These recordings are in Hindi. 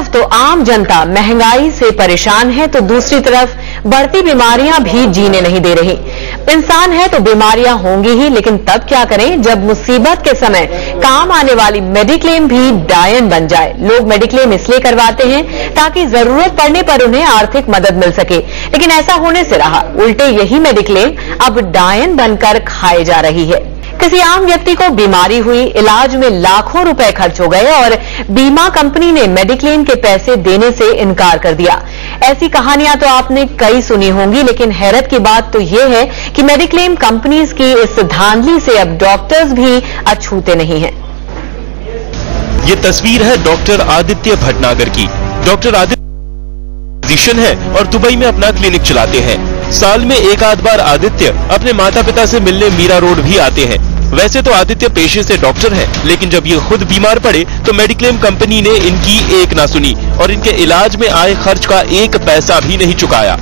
तरफ तो आम जनता महंगाई से परेशान है तो दूसरी तरफ बढ़ती बीमारियां भी जीने नहीं दे रही। इंसान है तो बीमारियां होंगी ही, लेकिन तब क्या करें जब मुसीबत के समय काम आने वाली मेडिक्लेम भी डायन बन जाए। लोग मेडिक्लेम इसलिए करवाते हैं ताकि जरूरत पड़ने पर उन्हें आर्थिक मदद मिल सके, लेकिन ऐसा होने से रहा उल्टे यही मेडिक्लेम अब डायन बनकर खाए जा रही है। किसी आम व्यक्ति को बीमारी हुई, इलाज में लाखों रुपए खर्च हो गए और बीमा कंपनी ने मेडिक्लेम के पैसे देने से इनकार कर दिया। ऐसी कहानियां तो आपने कई सुनी होंगी, लेकिन हैरत की बात तो यह है कि मेडिक्लेम कंपनीज की इस धांधली से अब डॉक्टर्स भी अछूते नहीं हैं। ये तस्वीर है डॉक्टर आदित्य भटनागर की। डॉक्टर आदित्य फिजिशियन है और दुबई में अपना क्लिनिक चलाते हैं। साल में एक आध बार आदित्य अपने माता पिता से मिलने मीरा रोड भी आते हैं। वैसे तो आदित्य पेशे से डॉक्टर हैं, लेकिन जब ये खुद बीमार पड़े तो मेडिक्लेम कंपनी ने इनकी एक ना सुनी और इनके इलाज में आए खर्च का एक पैसा भी नहीं चुकाया।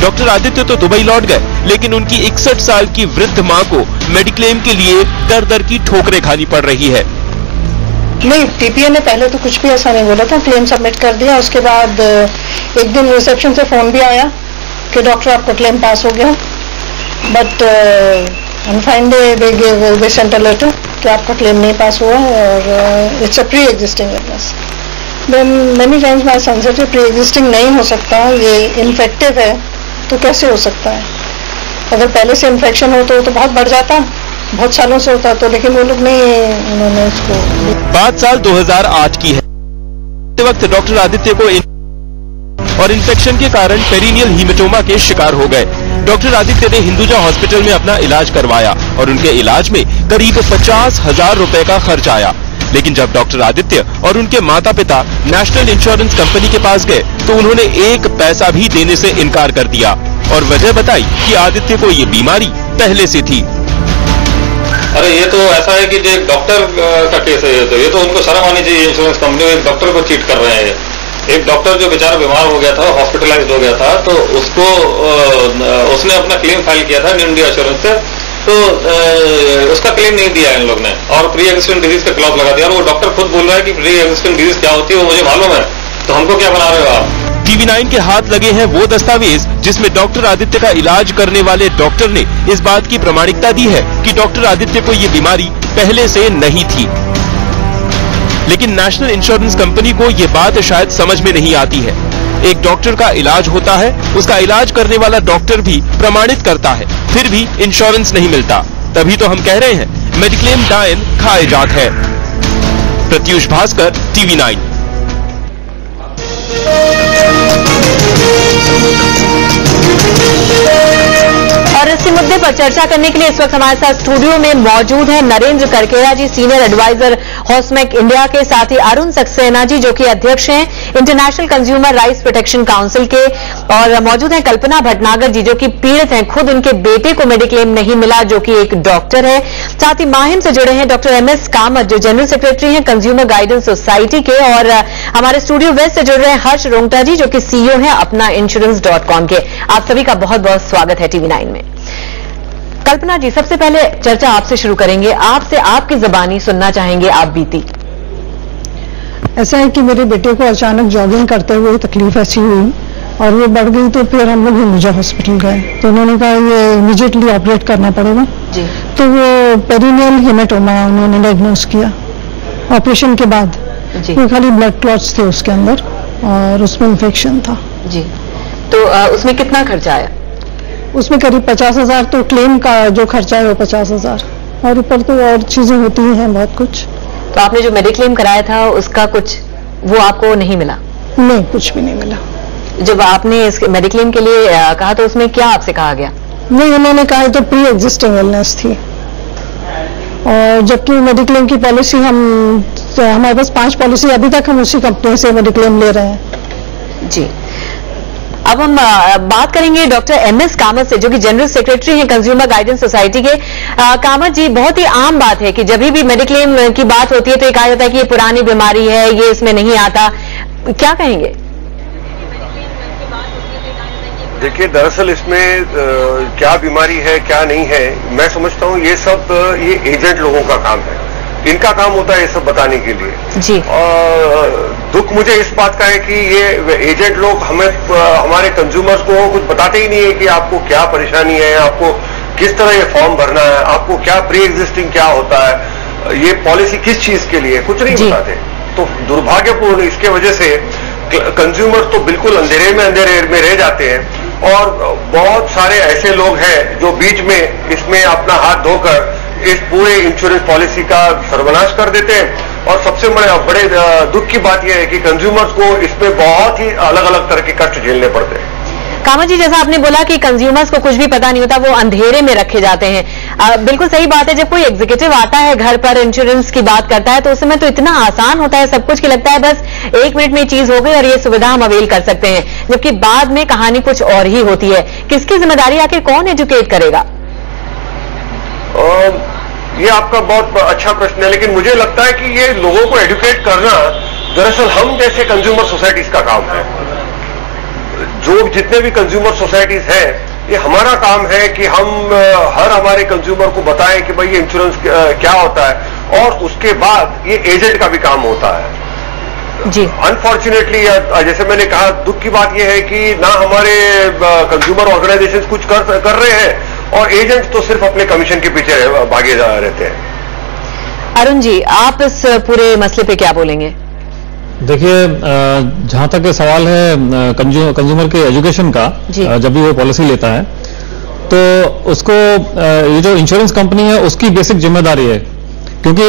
डॉक्टर आदित्य तो दुबई लौट गए, लेकिन उनकी 61 साल की वृद्ध मां को मेडिक्लेम के लिए दर दर की ठोकरें खानी पड़ रही है। नहीं, टीपीए ने पहले तो कुछ भी ऐसा नहीं बोला था, क्लेम सबमिट कर दिया। उसके बाद एक दिन रिसेप्शन से फोन भी आया कि डॉक्टर आपका क्लेम पास हो गया, but on fine day they sent a letter कि आपका क्लेम नहीं पास हुआ और it's a pre existing illness. Then many times my son said pre existing नहीं हो सकता, ये इन्फेक्टिव है तो कैसे हो सकता है। अगर पहले से इन्फेक्शन हो तो बहुत बढ़ जाता, बहुत सालों से होता तो, लेकिन वो लोग नहीं, उन्होंने इसको। बात साल 2008 की है। इस वक्त डॉक्टर आदित्य को और इन्फेक्शन के कारण पेरिनियल हीमेटोमा के शिकार हो गए। डॉक्टर आदित्य ने हिंदुजा हॉस्पिटल में अपना इलाज करवाया और उनके इलाज में करीब 50,000 रुपए का खर्च आया। लेकिन जब डॉक्टर आदित्य और उनके माता पिता नेशनल इंश्योरेंस कंपनी के पास गए तो उन्होंने एक पैसा भी देने से इनकार कर दिया और वजह बताई कि आदित्य को ये बीमारी पहले से थी। अरे ये तो ऐसा है कि जो एक डॉक्टर का केस है, ये तो उनको शर्म आनी चाहिए। इंश्योरेंस कंपनी एक डॉक्टर को चीट कर रहे हैं। एक डॉक्टर जो बेचारा बीमार हो गया था, हॉस्पिटलाइज्ड हो गया था, तो उसको उसने अपना क्लेम फाइल किया था न्यू इंडिया इंश्योरेंस से, तो उसका क्लेम नहीं दिया इन लोग ने और प्री एग्जिस्टिंग डिजीज का क्लॉज लगा दिया। और वो डॉक्टर खुद बोल रहा है कि प्री एग्जिस्टिंग डिजीज क्या होती है वो मुझे मालूम है, तो हमको क्या बना रहे हो आप। TV9 के हाथ लगे हैं वो दस्तावेज जिसमें डॉक्टर आदित्य का इलाज करने वाले डॉक्टर ने इस बात की प्रामाणिकता दी है कि डॉक्टर आदित्य को ये बीमारी पहले से नहीं थी। लेकिन नेशनल इंश्योरेंस कंपनी को ये बात शायद समझ में नहीं आती है। एक डॉक्टर का इलाज होता है, उसका इलाज करने वाला डॉक्टर भी प्रमाणित करता है, फिर भी इंश्योरेंस नहीं मिलता। तभी तो हम कह रहे हैं मेडिक्लेम डायन खाए जात है। प्रत्युष भास्कर, TV9। और इसी मुद्दे पर चर्चा करने के लिए इस वक्त हमारे साथ स्टूडियो में मौजूद हैं नरेंद्र करकेरा जी, सीनियर एडवाइजर हॉस्मेक इंडिया के, साथ ही अरुण सक्सेना जी जो कि अध्यक्ष हैं international consumer rights protection council के, और मौजूद हैं कल्पना भटनागर जी जो कि पीड़ित हैं, खुद उनके बेटे को मेडिक्लेम नहीं मिला, जो कि एक डॉक्टर है। साथ ही माहिम से जुड़े हैं डॉक्टर MS कामत जो जनरल सेक्रेटरी हैं कंज्यूमर गाइडेंस सोसाइटी के, और हमारे स्टूडियो वेस्ट से जुड़ रहे हैं हर्ष रोंगटा जी जो कि CEO हैं अपना इंश्योरेंस.com के। आप सभी का बहुत बहुत स्वागत है TV9 में। कल्पना जी, सबसे पहले चर्चा आपसे शुरू करेंगे, आपसे आपकी ज़बानी सुनना चाहेंगे आप बीती। ऐसा है कि मेरे बेटे को अचानक जॉगिंग करते हुए तकलीफ ऐसी हुई और वो बढ़ गई, तो फिर हम लोग हिंदुजा हॉस्पिटल गए तो उन्होंने कहा ये इमीडिएटली ऑपरेट करना पड़ेगा जी। तो वो पेरिनियल हीमेटोमा उन्होंने डायग्नोज किया। ऑपरेशन के बाद वो खाली ब्लड क्लॉट्स थे उसके अंदर और उसमें इन्फेक्शन था जी। तो उसमें कितना खर्चा आया? उसमें करीब 50,000, तो क्लेम का जो खर्चा है वो 50,000 और ऊपर तो और चीजें होती हैं बहुत कुछ। तो आपने जो मेडिक्लेम कराया था उसका कुछ वो आपको नहीं मिला? नहीं, कुछ भी नहीं मिला। जब आपने इस मेडिक्लेम के लिए कहा तो उसमें क्या आपसे कहा गया? नहीं, उन्होंने कहा तो प्री एग्जिस्टिंग इलनेस थी, और जबकि मेडिक्लेम की पॉलिसी हमारे पास 5 पॉलिसी अभी तक हम उसी कंपनी से मेडिक्लेम ले रहे हैं जी। अब हम बात करेंगे डॉक्टर MS कामत से जो कि जनरल सेक्रेटरी हैं कंज्यूमर गाइडेंस सोसाइटी के। कामत जी, बहुत ही आम बात है कि जब भी मेडिक्लेम की बात होती है तो ये कहा जाता है कि ये पुरानी बीमारी है, ये इसमें नहीं आता, क्या कहेंगे? देखिए, दरअसल इसमें क्या बीमारी है क्या नहीं है, मैं समझता हूँ ये सब ये एजेंट लोगों का काम है। इनका काम होता है ये सब बताने के लिए जी। दुख मुझे इस बात का है कि ये एजेंट लोग हमारे कंज्यूमर्स को कुछ बताते ही नहीं है कि आपको क्या परेशानी है, आपको किस तरह ये फॉर्म भरना है, आपको क्या प्री एग्जिस्टिंग क्या होता है, ये पॉलिसी किस चीज के लिए, कुछ नहीं बताते। तो दुर्भाग्यपूर्ण इसके वजह से कंज्यूमर तो बिल्कुल अंधेरे में रह जाते हैं और बहुत सारे ऐसे लोग हैं जो बीच में इसमें अपना हाथ धोकर इस पूरे इंश्योरेंस पॉलिसी का सर्वनाश कर देते हैं। और सबसे बड़े दुख की बात यह है कि कंज्यूमर्स को इसमें बहुत ही अलग अलग तरह के कष्ट झेलने पड़ते हैं। कामत जी, जैसा आपने बोला कि कंज्यूमर्स को कुछ भी पता नहीं होता, वो अंधेरे में रखे जाते हैं। बिल्कुल सही बात है। जब कोई एग्जीक्यूटिव आता है घर पर इंश्योरेंस की बात करता है तो उस समय तो इतना आसान होता है सब कुछ कि लगता है बस 1 मिनट में ये चीज हो गई और ये सुविधा हम अवेल कर सकते हैं, जबकि बाद में कहानी कुछ और ही होती है। किसकी जिम्मेदारी, आखिर कौन एजुकेट करेगा? ये आपका बहुत अच्छा प्रश्न है, लेकिन मुझे लगता है कि ये लोगों को एजुकेट करना दरअसल हम जैसे कंज्यूमर सोसाइटीज का काम है। जो जितने भी कंज्यूमर सोसाइटीज हैं, ये हमारा काम है कि हम हर हमारे कंज्यूमर को बताएं कि भाई ये इंश्योरेंस क्या होता है, और उसके बाद ये एजेंट का भी काम होता है जी। अनफॉर्चुनेटली जैसे मैंने कहा, दुख की बात यह है कि ना हमारे कंज्यूमर ऑर्गेनाइजेशन कुछ कर रहे हैं और एजेंट तो सिर्फ अपने कमीशन के पीछे भागे रहते हैं। अरुण जी, आप इस पूरे मसले पे क्या बोलेंगे? देखिए, जहां तक ये सवाल है कंज्यूमर के एजुकेशन का, जब भी वो पॉलिसी लेता है तो उसको ये जो इंश्योरेंस कंपनी है उसकी बेसिक जिम्मेदारी है, क्योंकि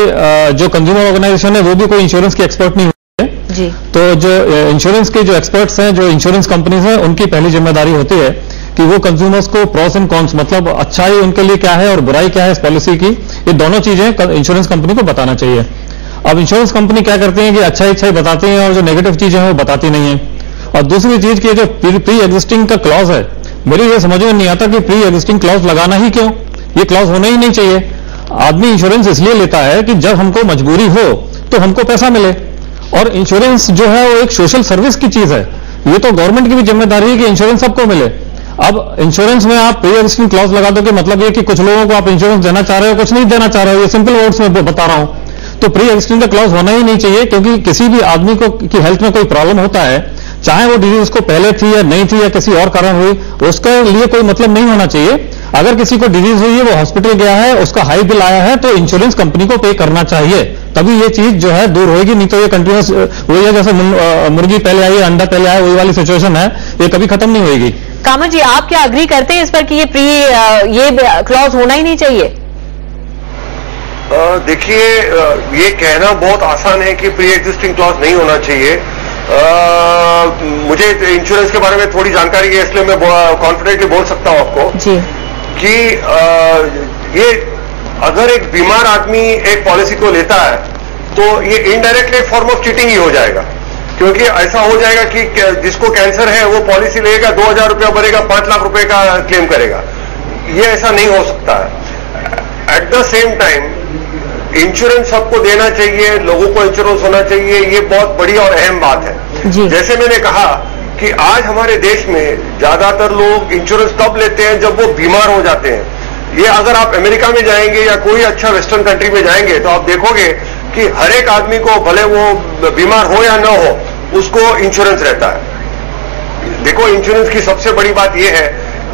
जो कंज्यूमर ऑर्गेनाइजेशन है वो भी कोई इंश्योरेंस की एक्सपर्ट नहीं है जी। तो जो इंश्योरेंस के जो एक्सपर्ट्स हैं, जो इंश्योरेंस कंपनीज हैं, उनकी पहली जिम्मेदारी होती है कि वो कंज्यूमर्स को प्रॉस एंड कॉन्स, मतलब अच्छाई उनके लिए क्या है और बुराई क्या है इस पॉलिसी की, ये दोनों चीजें इंश्योरेंस कंपनी को बताना चाहिए। अब इंश्योरेंस कंपनी क्या करती है कि अच्छाई बताती हैं और जो नेगेटिव चीजें हैं वो बताती नहीं है। और दूसरी चीज की जो प्री एग्जिस्टिंग का क्लॉज है, मेरी ये समझ में नहीं आता कि प्री एग्जिस्टिंग क्लॉज लगाना ही क्यों, ये क्लॉज होना ही नहीं चाहिए। आदमी इंश्योरेंस इसलिए लेता है कि जब हमको मजबूरी हो तो हमको पैसा मिले, और इंश्योरेंस जो है वो एक सोशल सर्विस की चीज है। ये तो गवर्नमेंट की भी जिम्मेदारी है कि इंश्योरेंस सबको मिले। अब इंश्योरेंस में आप प्री एग्जिस्टिंग क्लॉज लगा दोगे, मतलब ये कि कुछ लोगों को आप इंश्योरेंस देना चाह रहे हो, कुछ नहीं देना चाह रहे हो, ये सिंपल वर्ड्स में बता रहा हूं। तो प्री एग्जिस्टिंग का क्लॉज होना ही नहीं चाहिए, क्योंकि किसी भी आदमी को की हेल्थ में कोई प्रॉब्लम होता है, चाहे वो डिजीज उसको पहले थी या नहीं थी या किसी और कारण हुई, उसके लिए कोई मतलब नहीं होना चाहिए। अगर किसी को डिजीज हुई है, वो हॉस्पिटल गया है, उसका हाई बिल आया है, तो इंश्योरेंस कंपनी को पे करना चाहिए, तभी ये चीज जो है दूर होगी। नहीं तो ये कंटिन्यूस वही है, जैसे मुर्गी पहले आई अंडा पहले आया, वही वाली सिचुएशन है, ये कभी खत्म नहीं होगी। कामत जी, आप क्या अग्री करते हैं इस पर कि ये क्लॉज होना ही नहीं चाहिए? देखिए, ये कहना बहुत आसान है कि प्री एग्जिस्टिंग क्लॉज नहीं होना चाहिए। मुझे इंश्योरेंस के बारे में थोड़ी जानकारी है, इसलिए मैं कॉन्फिडेंटली बोल सकता हूं आपको जी कि ये अगर एक बीमार आदमी एक पॉलिसी को लेता है तो ये इनडायरेक्टली एक फॉर्म ऑफ चीटिंग ही हो जाएगा, क्योंकि ऐसा हो जाएगा कि जिसको कैंसर है वो पॉलिसी लेगा, 2000 रुपया भरेगा, 5 लाख रुपए का क्लेम करेगा। ये ऐसा नहीं हो सकता है। At the same time insurance सबको देना चाहिए, लोगों को इंश्योरेंस होना चाहिए, ये बहुत बड़ी और अहम बात है। जैसे मैंने कहा कि आज हमारे देश में ज्यादातर लोग इंश्योरेंस तब लेते हैं जब वो बीमार हो जाते हैं। ये अगर आप अमेरिका में जाएंगे या कोई अच्छा वेस्टर्न कंट्री में जाएंगे तो आप देखोगे कि हर एक आदमी को, भले वो बीमार हो या न हो, उसको इंश्योरेंस रहता है। देखो, इंश्योरेंस की सबसे बड़ी बात यह है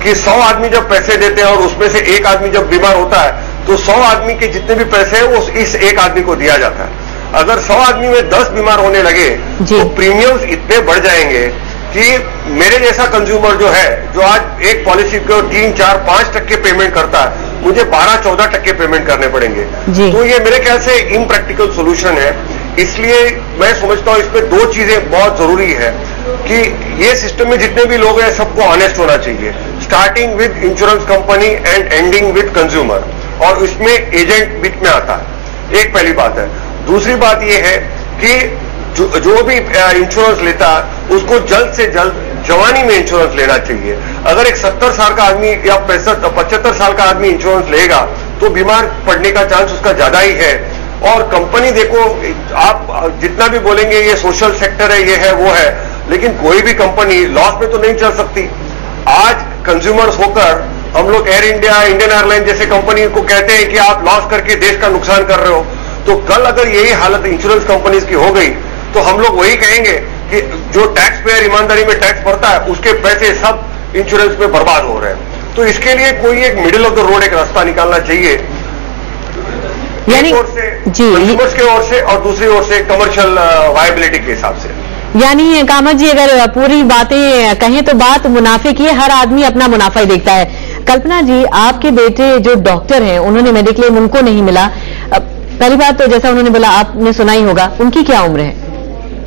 कि 100 आदमी जब पैसे देते हैं और उसमें से एक आदमी जब बीमार होता है तो 100 आदमी के जितने भी पैसे हैं वो इस एक आदमी को दिया जाता है। अगर 100 आदमी में 10 बीमार होने लगे तो प्रीमियम्स इतने बढ़ जाएंगे कि मेरे जैसा कंज्यूमर जो है, जो आज एक पॉलिसी को 3, 4, 5% पेमेंट करता है, मुझे 12-14% पेमेंट करने पड़ेंगे। तो ये मेरे ख्याल से इम्प्रैक्टिकल सोल्यूशन है। इसलिए मैं समझता हूं इसमें 2 चीजें बहुत जरूरी है कि ये सिस्टम में जितने भी लोग हैं सबको ऑनेस्ट होना चाहिए, starting with insurance company and ending with consumer, और इसमें एजेंट बीच में आता है। एक पहली बात है। दूसरी बात यह है कि जो भी इंश्योरेंस लेता है उसको जल्द से जल्द जवानी में इंश्योरेंस लेना चाहिए। अगर एक 70 साल का आदमी या 75 साल का आदमी इंश्योरेंस लेगा तो बीमार पड़ने का चांस उसका ज्यादा ही है। और कंपनी, देखो, आप जितना भी बोलेंगे ये सोशल सेक्टर है, ये है, वो है, लेकिन कोई भी कंपनी लॉस में तो नहीं चल सकती। आज कंज्यूमर्स होकर हम लोग एयर इंडिया, इंडियन एयरलाइन जैसे कंपनी को कहते हैं कि आप लॉस करके देश का नुकसान कर रहे हो, तो कल अगर यही हालत इंश्योरेंस कंपनीज की हो गई तो हम लोग वही कहेंगे कि जो टैक्स पेयर ईमानदारी में टैक्स भरता है उसके पैसे सब इंश्योरेंस में बर्बाद हो रहे हैं। तो इसके लिए कोई एक मिडिल ऑफ द रोड एक रास्ता निकालना चाहिए, यानी ओर से कंज्यूमर्स के ओर से और दूसरी ओर से कमर्शियल वायबिलिटी के हिसाब से। यानी कामत जी अगर पूरी बातें कहें तो बात मुनाफे की है, हर आदमी अपना मुनाफा ही देखता है। कल्पना जी, आपके बेटे जो डॉक्टर हैं उन्होंने मेडिक्लेम उनको नहीं मिला। पहली बात तो जैसा उन्होंने बोला, आपने सुना ही होगा, उनकी क्या उम्र है?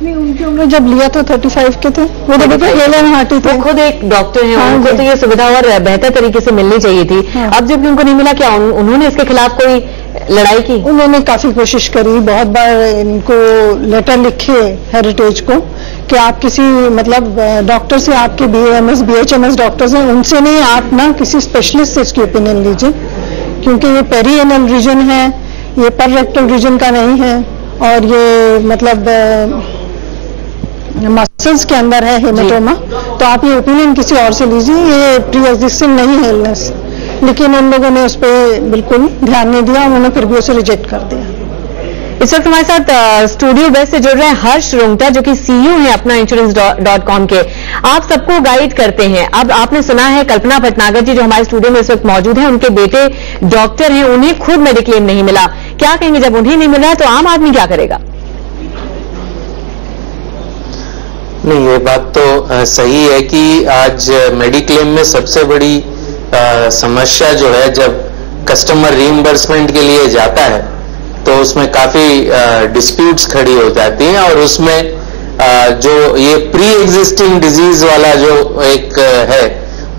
नहीं, उनकी उम्र जब लिया तो 35 के थे, वो तो बेटा हेल एंड हार्ट थे। खुद एक डॉक्टर हैं, हाँ, उनको तो ये सुविधा और बेहतर तरीके से मिलनी चाहिए थी। हाँ। अब जब उनको नहीं मिला, क्या उन्होंने इसके खिलाफ कोई लड़ाई की? उन्होंने काफी कोशिश करी, बहुत बार इनको लेटर लिखे हेरिटेज को कि आप किसी मतलब डॉक्टर से, आपके BAMS BHMS डॉक्टर्स हैं, उनसे नहीं, आप ना किसी स्पेशलिस्ट से इसकी ओपिनियन लीजिए, क्योंकि ये पेरिएनल रीजन है, ये पर रेक्टल रीजन का नहीं है, और ये मतलब मसल्स के अंदर है हेमेटोमा, तो आप ये ओपिनियन किसी और से लीजिए, ये प्री एग्जिस्टिंग नहीं है इलनेस। लेकिन उन लोगों ने उस पर बिल्कुल ध्यान नहीं दिया, उन्होंने फिर भी उसे रिजेक्ट कर दिया। इस वक्त हमारे साथ स्टूडियो बेस्ट से जुड़ रहे हैं हर्ष रुंगटा, जो कि CEO हैं अपना insurance.com के। आप सबको गाइड करते हैं। अब आपने सुना है कल्पना भटनागर जी जो हमारे स्टूडियो में इस वक्त मौजूद हैं, उनके बेटे डॉक्टर हैं, उन्हें खुद मेडिक्लेम नहीं मिला। क्या कहेंगे, जब उन्हें नहीं मिल रहा है तो आम आदमी क्या करेगा? नहीं, ये बात तो सही है कि आज मेडिक्लेम में सबसे बड़ी समस्या जो है, जब कस्टमर रीइंबर्समेंट के लिए जाता है तो उसमें काफी डिस्प्यूट्स खड़ी हो जाती हैं, और उसमें जो ये प्री एग्जिस्टिंग डिजीज वाला जो एक है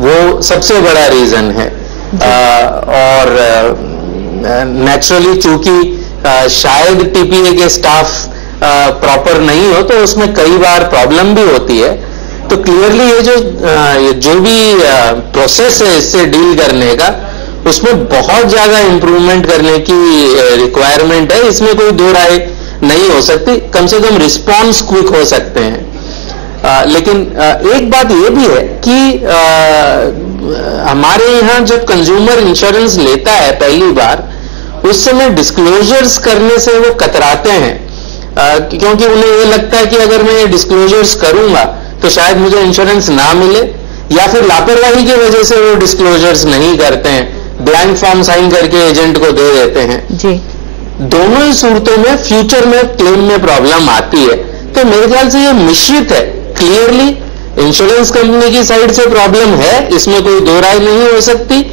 वो सबसे बड़ा रीजन है। और नेचुरली चूंकि शायद TPA के स्टाफ प्रॉपर नहीं हो तो उसमें कई बार प्रॉब्लम भी होती है। तो क्लियरली ये जो भी प्रोसेस है इससे डील करने का, उसमें बहुत ज्यादा इंप्रूवमेंट करने की रिक्वायरमेंट है, इसमें कोई दो राय नहीं हो सकती। कम से कम रिस्पॉन्स क्विक हो सकते हैं। लेकिन एक बात ये भी है कि हमारे यहाँ जब कंज्यूमर इंश्योरेंस लेता है पहली बार, उस समय डिस्क्लोजर्स करने से वो कतराते हैं, क्योंकि उन्हें ये लगता है कि अगर मैं ये डिस्क्लोजर्स करूंगा तो शायद मुझे इंश्योरेंस ना मिले, या फिर लापरवाही की वजह से वो डिस्क्लोजर्स नहीं करते हैं, ब्लैंक फॉर्म साइन करके एजेंट को दे देते हैं जी। दोनों ही सूरतों में फ्यूचर में क्लेम में प्रॉब्लम आती है। तो मेरे ख्याल से ये मिश्रित है। क्लियरली इंश्योरेंस कंपनी की साइड से प्रॉब्लम है, इसमें कोई दो राय नहीं हो सकती,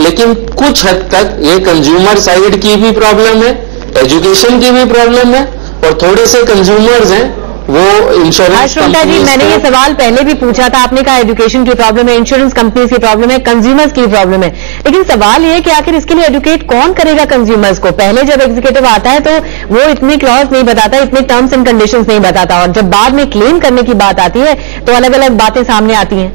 लेकिन कुछ हद तक ये कंज्यूमर साइड की भी प्रॉब्लम है, एजुकेशन की भी प्रॉब्लम है, और थोड़े से कंज्यूमर्स हैं वो इंश्योरेंस कंपनी। जी, मैंने ये सवाल पहले भी पूछा था, आपने कहा एजुकेशन की प्रॉब्लम है, इंश्योरेंस कंपनीज की प्रॉब्लम है, कंज्यूमर्स की प्रॉब्लम है, लेकिन सवाल ये है कि आखिर इसके लिए एजुकेट कौन करेगा कंज्यूमर्स को? पहले जब एग्जीक्यूटिव आता है तो वो इतने क्लॉज नहीं बताता, इतने टर्म्स एंड कंडीशंस नहीं बताता, और जब बाद में क्लेम करने की बात आती है तो अलग अलग बातें सामने आती हैं।